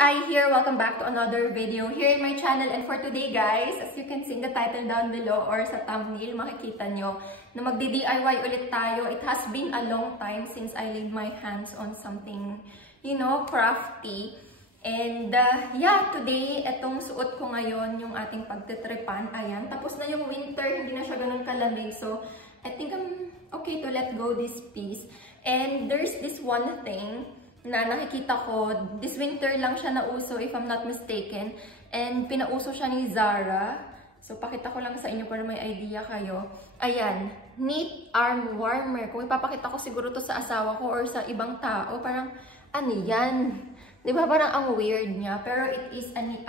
I here. Welcome back to another video here in my channel. And for today guys, as you can see in the title down below or sa thumbnail, makikita nyo na magdi-DIY ulit tayo. It has been a long time since I laid my hands on something, you know, crafty. And yeah, today, etong suot ko ngayon, yung ating pagtitripan. Ayan, tapos na yung winter, hindi na siya ganun kalamig. So, I think I'm okay to let go this piece. And there's this one thing na nakikita ko, this winter lang siya nauso if I'm not mistaken. And pinauso siya ni Zara. So, pakita ko lang sa inyo para may idea kayo. Ayan, knit arm warmer. Kung ipapakita ko siguro to sa asawa ko or sa ibang tao, parang ano yan? Diba parang ang weird niya? Pero it is an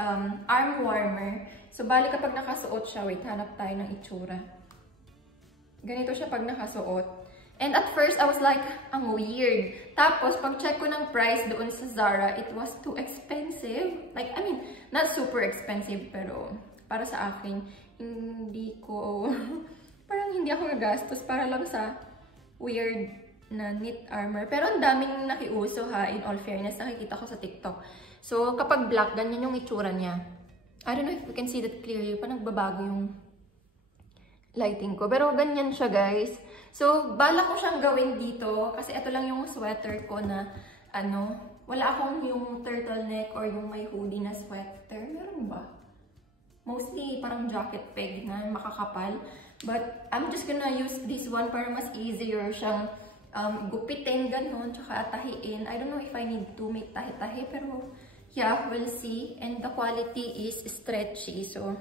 arm warmer. So, bali kapag nakasuot siya, wait, hanap tayo ng itsura. Ganito siya pag nakasuot. And at first, I was like, ang weird. Tapos, pag-check ko ng price doon sa Zara, it was too expensive. Like, I mean, not super expensive, pero para sa akin, hindi ko, parang hindi ako nagastos para lang sa weird na knit armor. Pero ang daming nakiuso ha, in all fairness, nakikita ko sa TikTok. So, kapag black, ganyan yung itsura niya. I don't know if you can see that clearly. Parang nagbabago yung lighting ko. Pero ganyan siya, guys. So, bala ko siyang gawin dito kasi ito lang yung sweater ko na ano, wala akong yung turtleneck or yung may hoodie na sweater. Meron ba? Mostly parang jacket peg na makakapal. But I'm just gonna use this one para mas easier siyang gupitin, ganon, tsaka atahiin. I don't know if I need to make tahi-tahi, pero yeah, we'll see. And the quality is stretchy. So,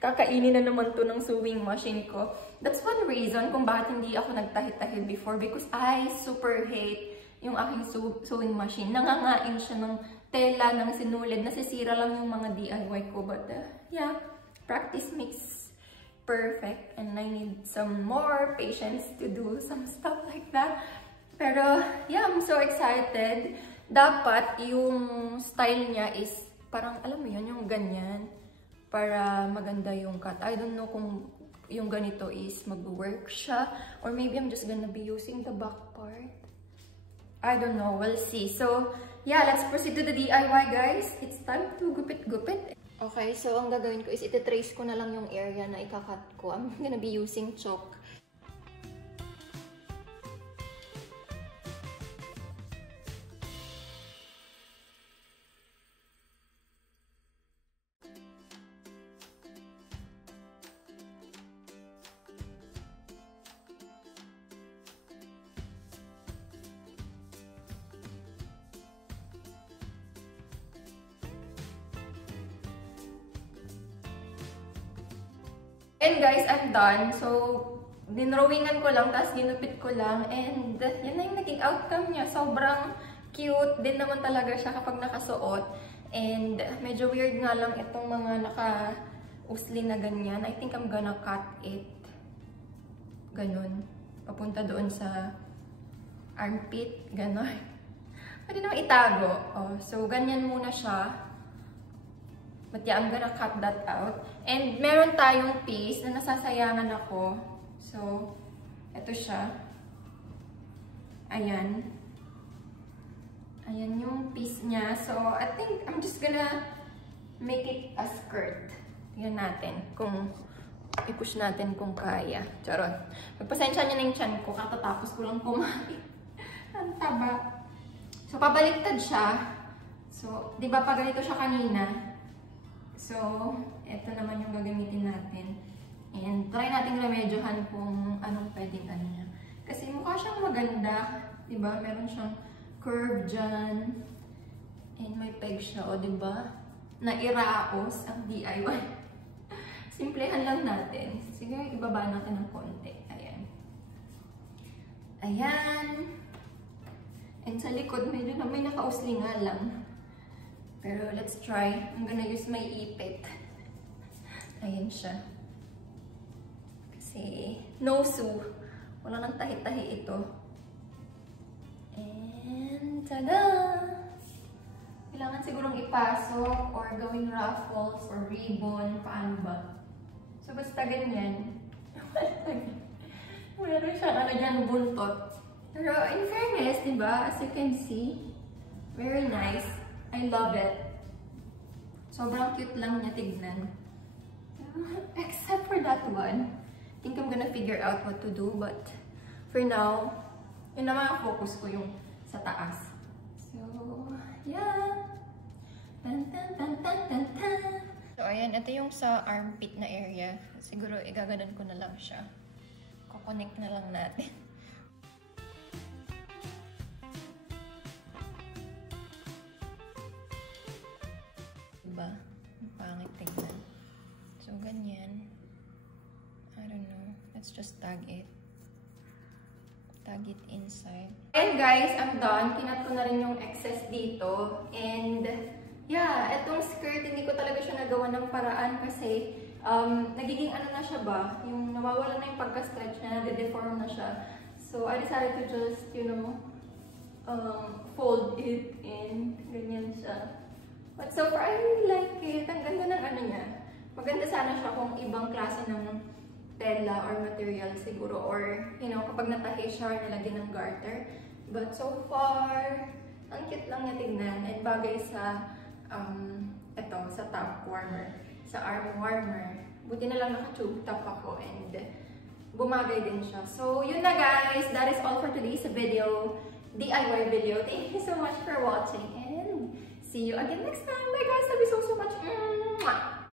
kakainin na naman to ng sewing machine ko. That's one reason kung bakit hindi ako nagtahi-tahi before. Because I super hate yung aking sewing machine. Nangangain siya ng tela, ng sinulid. Nasisira lang yung mga DIY ko. But yeah, practice makes perfect. And I need some more patience to do some stuff like that. Pero yeah, I'm so excited. Dapat yung style niya is parang, alam mo yun, yung ganyan. Para maganda yung cut. I don't know kung yung ganito is mag-work siya. Or maybe I'm just gonna be using the back part. I don't know. We'll see. So, yeah, let's proceed to the DIY, guys. It's time to gupit-gupit. Okay, so ang gagawin ko is ititrace ko na lang yung area na ikakat ko. I'm gonna be using chalk. And guys, I'm done. So, dinrawingan ko lang, tapos ginupit ko lang. And yan na yung naging outcome niya. Sobrang cute din naman talaga siya kapag nakasuot. And medyo weird nga lang itong mga naka-usli na ganyan. I think I'm gonna cut it. Ganon. Papunta doon sa armpit. Ganon. Pwede naman itago. Oh, so, ganyan muna siya. But yeah, I'm gonna cut that out. And meron tayong piece na nasasayangan ako. So, ito siya. Ayan. Ayan yung piece niya. So, I think I'm just gonna make it a skirt. Tingnan natin kung i-push natin kung kaya. Charot. Magpasensya niyo na yung tiyan ko. Katatapos ko lang kumain. Ang taba. So, pabaliktad siya. So, di ba pa ganito siya kanina? So, ito naman yung gagamitin natin. And try natin remedyohan kung anong pwedeng ano niya. Kasi mukha siyang maganda. Diba? Meron siyang curve dyan. And may peg siya, o diba? Nairaos ang DIY. Simplehan lang natin. Sige, ibaba natin ng konti. Ayan. Ayan. And sa likod, medyo na may nakausli nga lang. Pero let's try. I'm gonna use my ipit. Ayan siya. Kasi no sew. Wala nang tahi-tahi ito. And tada! Kailangan sigurong ipasok or gawing ruffles or ribbon. Paano ba? So basta ganyan. Wala rin siyang ano dyan, buntot. Pero in fairness, diba? As you can see, very nice. I love it. Sobrang cute lang niya tignan. Except for that one. I think I'm gonna figure out what to do, but for now, yun na mga focus ko yung sa taas. So, yeah. Tan, tan, tan, tan, tan, tan. So, ayan. Ito yung sa armpit na area. Siguro, igaganan ko na lang siya. Kukonek na lang natin. Diba? Ang pangit tignan. So, ganyan. I don't know. Let's just tag it. Tag it inside. And guys, I'm done. Kinat ko na rin yung excess dito. And, yeah, etong skirt, hindi ko talaga siya nagawa ng paraan kasi nagiging ano na siya ba? Yung nawawala na yung pagka-stretch na, nade-deform na siya. So, I decided to just, you know, fold it in. Ganyan siya. But so far, I really like it. Ang ganda ng ano niya. Maganda sana siya kung ibang klase ng tela or material siguro. Or, you know, kapag natahi siya, nalagyan ng garter. But so far, ang cute lang niya tignan. And bagay sa, sa top warmer. Sa arm warmer. Buti na lang naka-tube top ako. And bumagay din siya. So, yun na guys. That is all for today's video. DIY video. Thank you so much for watching. And see you again next time. Bye guys. Love you so much. Mwah!